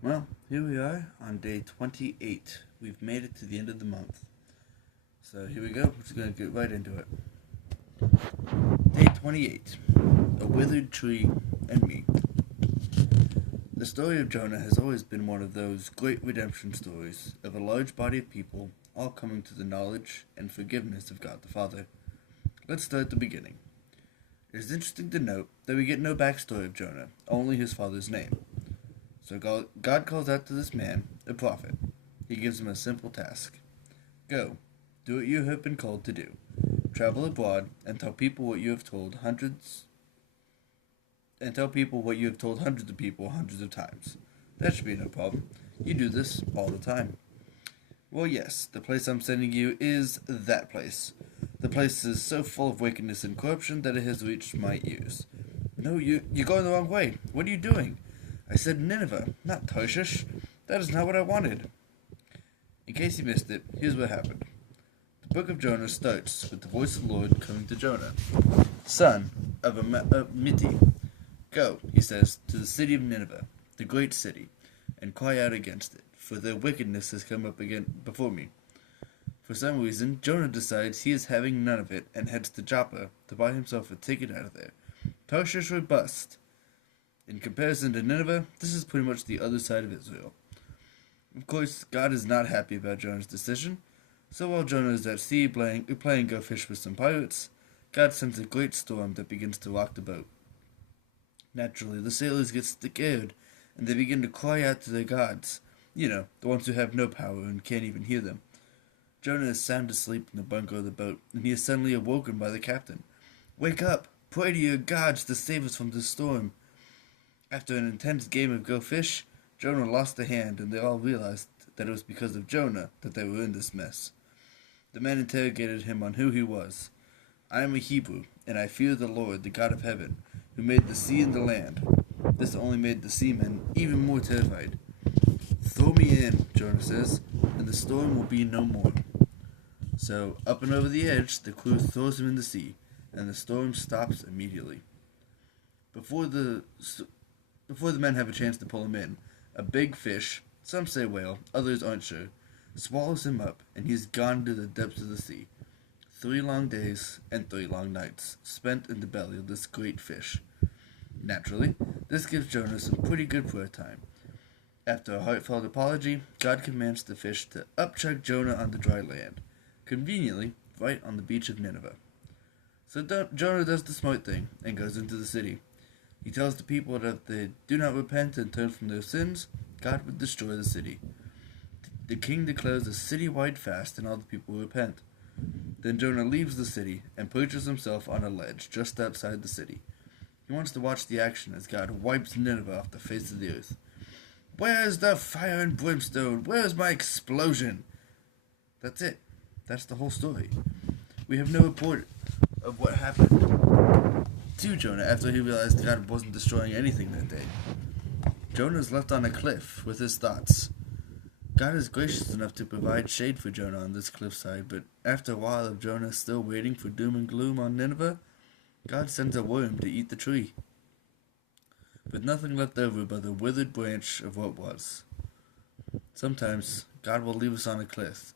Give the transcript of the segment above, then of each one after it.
Well, here we are on day 28. We've made it to the end of the month. So here we go. We're just going to get right into it. Day 28. A Withered Tree and Me. The story of Jonah has always been one of those great redemption stories of a large body of people all coming to the knowledge and forgiveness of God the Father. Let's start at the beginning. It is interesting to note that we get no backstory of Jonah, only his father's name. So God calls out to this man, a prophet. He gives him a simple task. Go, do what you have been called to do. Travel abroad and tell people what you have told hundreds of people hundreds of times. That should be no problem. You do this all the time. Well, yes, the place I'm sending you is that place. The place is so full of wickedness and corruption that it has reached my ears. No, you're going the wrong way. What are you doing? I said Nineveh, not Tarshish. That is not what I wanted. In case you missed it, here's what happened. The book of Jonah starts with the voice of the Lord coming to Jonah, son of Amittai. Go, he says, to the city of Nineveh, the great city, and cry out against it, for their wickedness has come up again before me. For some reason, Jonah decides he is having none of it and heads to Joppa to buy himself a ticket out of there. Tarshish or bust. In comparison to Nineveh, this is pretty much the other side of Israel. Of course, God is not happy about Jonah's decision, so while Jonah is at sea playing go fish with some pirates, God sends a great storm that begins to rock the boat. Naturally, the sailors get scared, and they begin to cry out to their gods. You know, the ones who have no power and can't even hear them. Jonah is sound asleep in the bunker of the boat, and he is suddenly awoken by the captain. Wake up! Pray to your gods to save us from this storm. After an intense game of go fish, Jonah lost a hand, and they all realized that it was because of Jonah that they were in this mess. The men interrogated him on who he was. I am a Hebrew, and I fear the Lord, the God of heaven, who made the sea and the land. This only made the seamen even more terrified. Throw me in, Jonah says, and the storm will be no more. So, up and over the edge, the crew throws him in the sea, and the storm stops immediately. Before the men have a chance to pull him in, a big fish, some say whale, others aren't sure, swallows him up, and he is gone to the depths of the sea. 3 long days and 3 long nights spent in the belly of this great fish. Naturally, this gives Jonah some pretty good prayer time. After a heartfelt apology, God commands the fish to upchuck Jonah on the dry land, conveniently right on the beach of Nineveh. So Jonah does the smart thing and goes into the city. He tells the people that if they do not repent and turn from their sins, God would destroy the city. The king declares a city-wide fast and all the people repent. Then Jonah leaves the city and perches himself on a ledge just outside the city. He wants to watch the action as God wipes Nineveh off the face of the earth. Where is the fire and brimstone? Where is my explosion? That's it. That's the whole story. We have no report of what happened to Jonah after he realized God wasn't destroying anything that day. Jonah is left on a cliff with his thoughts. God is gracious enough to provide shade for Jonah on this cliffside, but after a while of Jonah still waiting for doom and gloom on Nineveh, God sends a worm to eat the tree, with nothing left over but the withered branch of what was. Sometimes God will leave us on a cliff,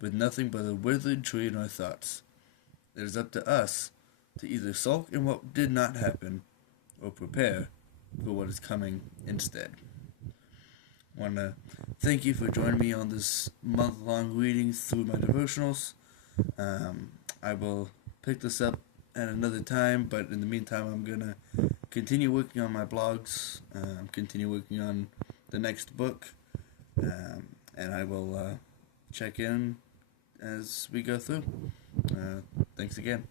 with nothing but a withered tree in our thoughts. It is up to us to either sulk in what did not happen, or prepare for what is coming instead. I want to thank you for joining me on this month-long reading through my devotionals. I will pick this up at another time, but in the meantime, I'm going to continue working on my blogs, continue working on the next book, and I will check in as we go through. Thanks again.